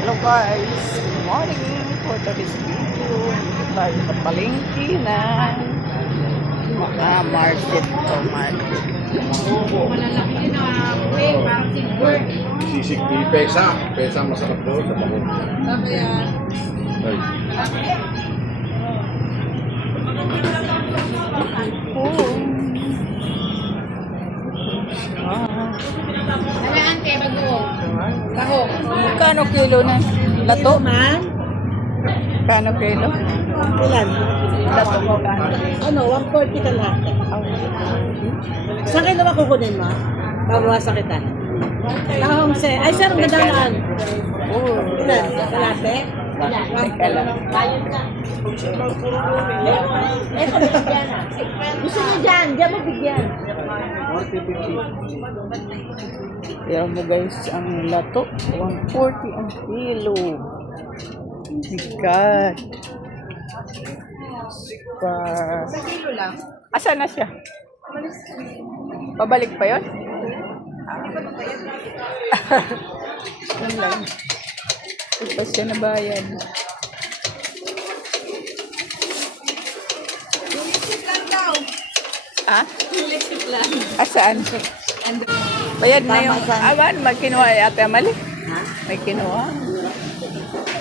Hello guys, good morning for today's video. Dito tayo sa palengke ng market to market. Malalaki na parang silver. Sisig di pesa. Pesa masarap doon sa bangon. Sabi yan. Ay. Alaan kayo bagoong. Taho. Kano kilo na? Lato? Man? Kano kilo? Ilan? Lato mo kano? Ano, 140 ka lahat. Saan kayo naman kukunin mo? Babawasan kita. Tahong se. Ay, sir, ang gandaan. Oh, Ilan? Kalate? teka lang. Eto, bigyan na. Gusto niyo dyan. Diyan mo bigyan. Kaya mo guys, ang lato, 140 ang kilo. Bigat. Super. Kilo lang. Asa na siya? Pabalik pa yun? Yan lang. Ito pa siya nabayad. Ah? Asaan? Bayad na yung awan. Magkinuha ate Amali? May kinuha.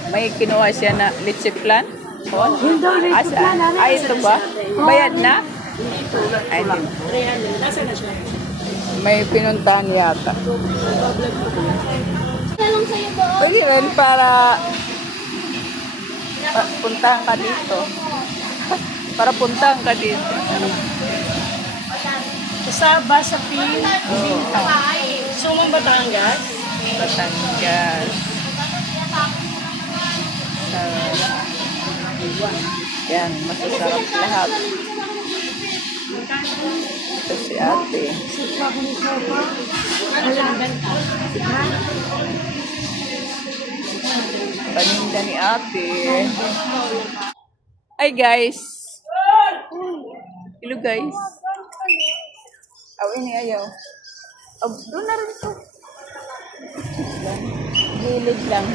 May kinuha siya na litsi plan. Oh, asaan? Ay, ito ba? Bayad na? Ay, di. May pinuntahan yata. Pwede rin para puntahan ka dito. Para puntahan ka dito. Sa Basapin, Binta. Sumang Batangas. Batangas. Yan, masasarap lahat. Ito si ate. Paninda ni ate. Ay guys. Hello guys. Ini ayaw. Doon na rin ito. Gilid lang.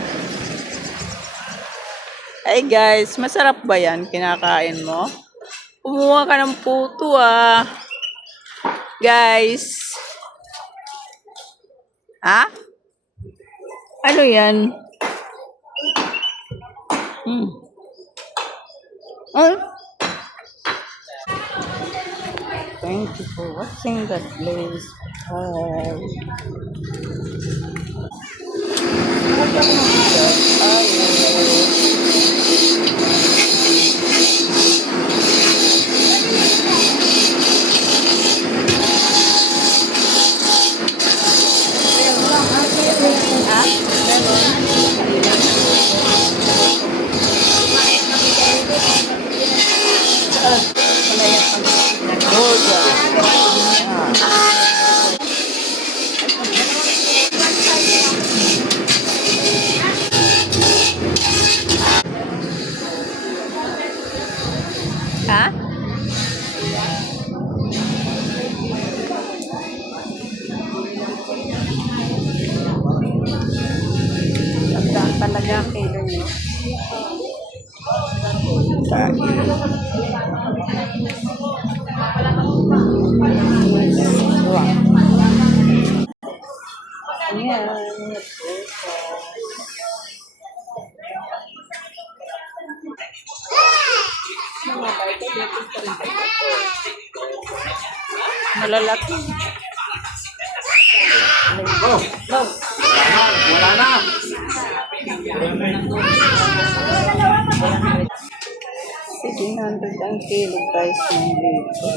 Ay guys, masarap ba yan? Kinakain mo? Kumuha ka ng puto ah. Guys. Ha? Ano yan? Thank you for watching that place. Ha? Tandaan talaga ang kilo niyo. Kain. Wow. Ayan. Malalaki. Oh! Wala na! 700 ang kilo guys ng dito.